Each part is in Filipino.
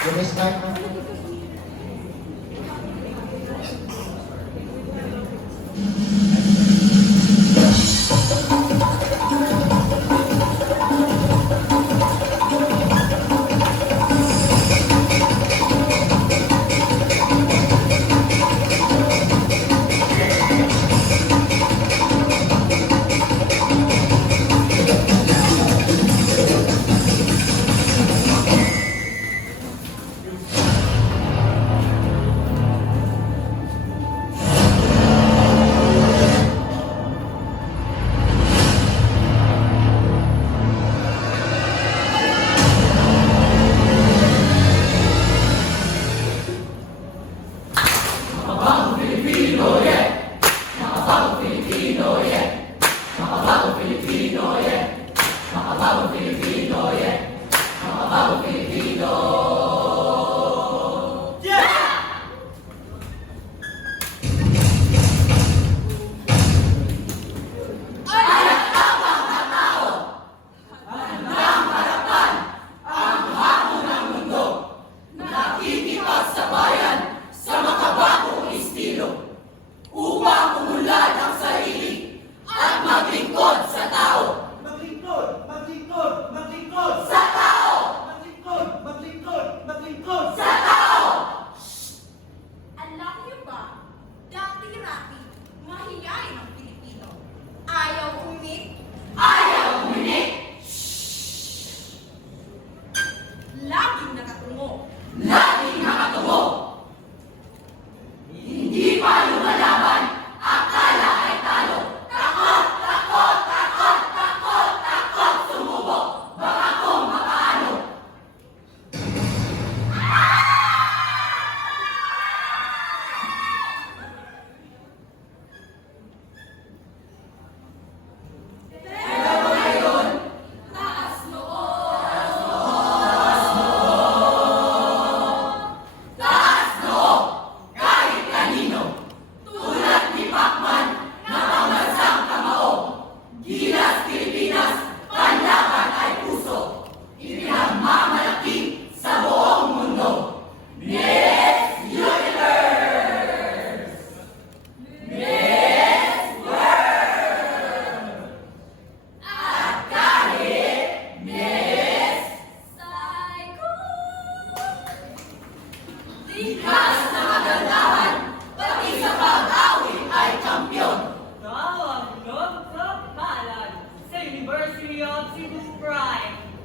You may start na.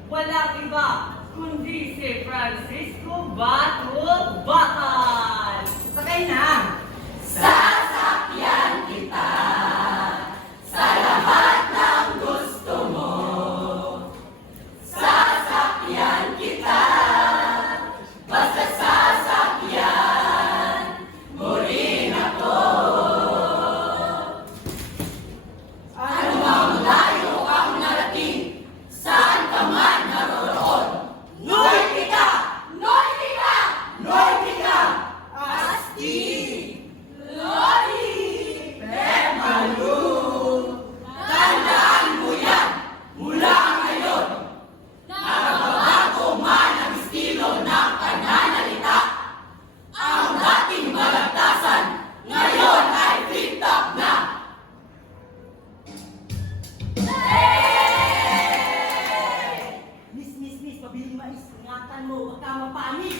Walang iba kundi si Francisco Bato Batal. Sakay na! Sasakyan kita sa lahat ng gusto mo. Sasakyan kita, basta sasakyan mo rin ako. Ano mang layo ang narating, saan ka man naroroon. Nortica! Nortica! Nortica! Asti! Lori! Pemalu! Tandaan mo yan mula ngayon. Nakabago man ang estilo ng pananalita. Ang dating malagtasan ngayon ay flip-top na. Miss, pabiling mais. Ingatan mo, huwag ka mapanik.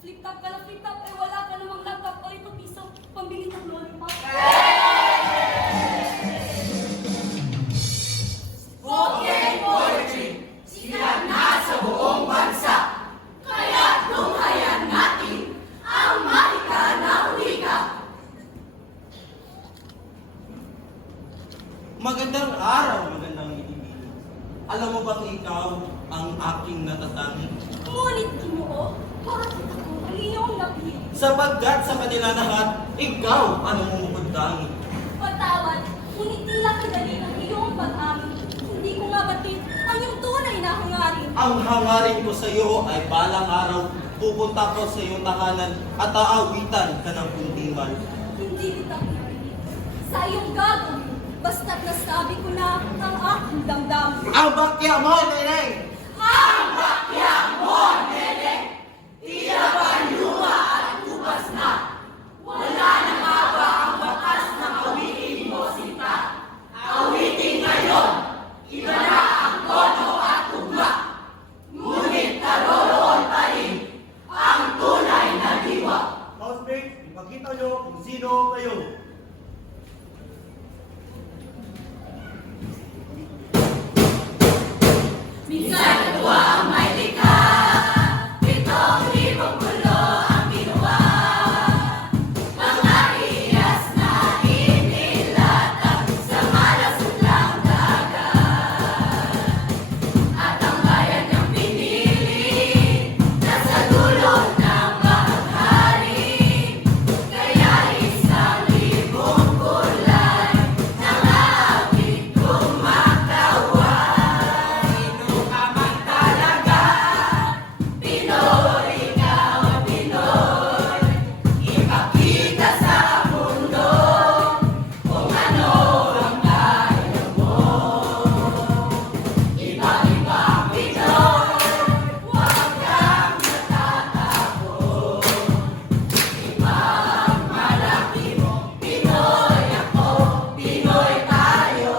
Flip-top ka na flip-top, eh wala ka namang laptop o ito piso, pambili ng lollipop. Spoken poetry, sila na sa buong bansa. Kaya tunghayan natin ang mahika na wika. Magandang araw, magandang ibig. Alam mo bang ikaw ang aking natatangi? Ngunit Ginoo, bakit ako ang iyong labi? Sapagkat sa kanila lahat, ikaw ang mumugdangi. Patawad, ngunit tila kadali ng iyong pag-amin. Hindi ko nga batid ang iyong tunay na hangarin. Ang hangarin ko sa iyo ay balang araw, pupunta ko sa iyong tahanan at aawitan ka ng kundiman. Hindi kita pinarinig. Sa iyong gagawin, Basta't nasabi ko na ang aking damdamin. Ang bakya mo, Neneng! Ang bakya mo, Nene, tila ba luma at ubas na? Wala na nga ba ang bakas ng awitin mo, Sinta? Awitin ngayon, iba na ang tono at tugma. Ngunit naroroon pa rin ang tunay na diwa. Housemates, ipakita nyo kung sino kayo. Minsan dalawa ang may likha, 7,000 pulo ang ginawa. Mga iyas na inilatag sa malasutlang dagat. At ang bayan niyang pinili, nasa dulo ng bahaghari. Kaya 1,000 kulay ng awit kumakaway. Pinoy, ikaw ang Pinoy. Ipakita sa mundo kung ano ang kaya mo. Iba-ibang Pinoy, huwag kang natatakot. Ibang malaki mo, Pinoy ako, Pinoy tayo.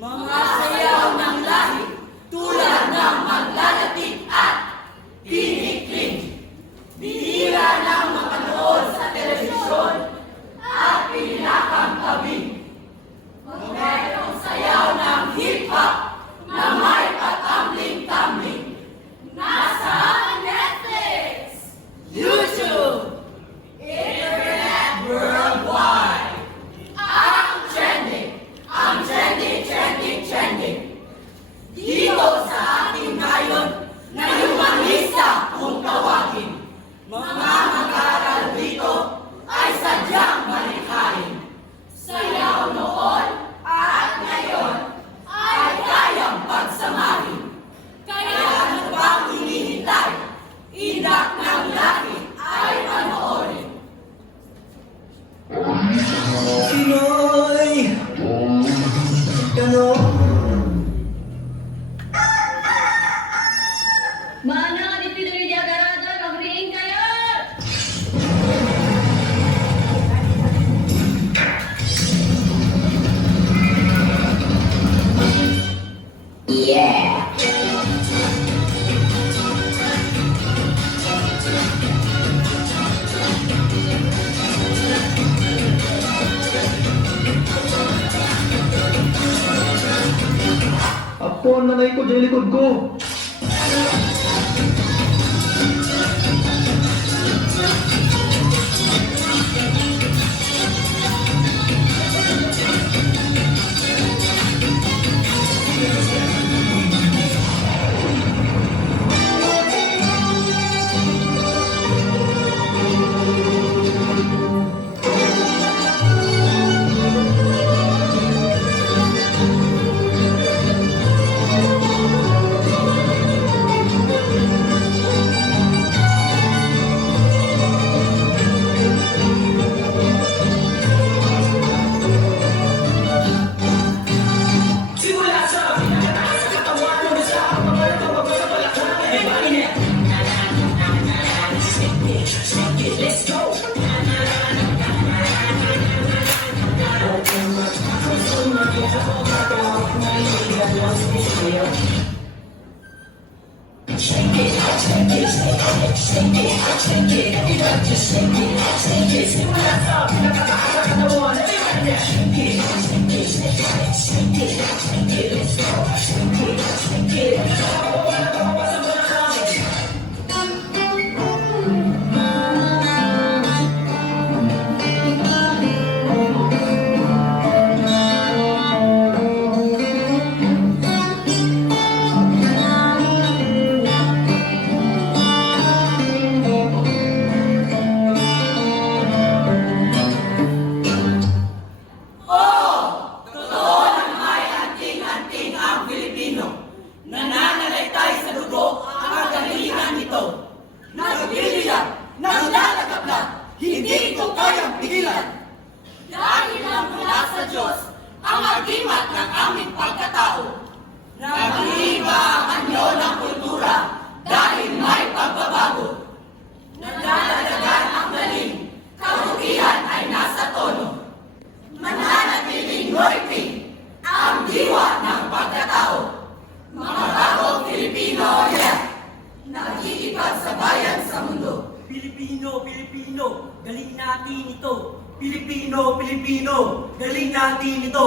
Mga sayaw ng lahi, tulad ng maglalatik at tinikling. Bihira ng makanood sa telebisyon at pinakang tabi. Mayroong sayaw ng hip-hop na may patambling-tambling. Nasa Netflix, YouTube, Internet worldwide. Ang trending. Dito sa ating ngayon na humanista kung tawagin. Mga mag-aaral dito ay sadyang malikhain. Sayaw noon at ngayon ay kayang pagsamahin. Kaya ano bang hinihintay? Idak ng langit ay panoorin. Pinoy! Ganon! Mana di Pinoy di agaraga, magriing kayo! Apo ang nanay ko dyan likod ko! Totoo ng may anting natin ito. Pilipino, Pilipino, galing natin ito.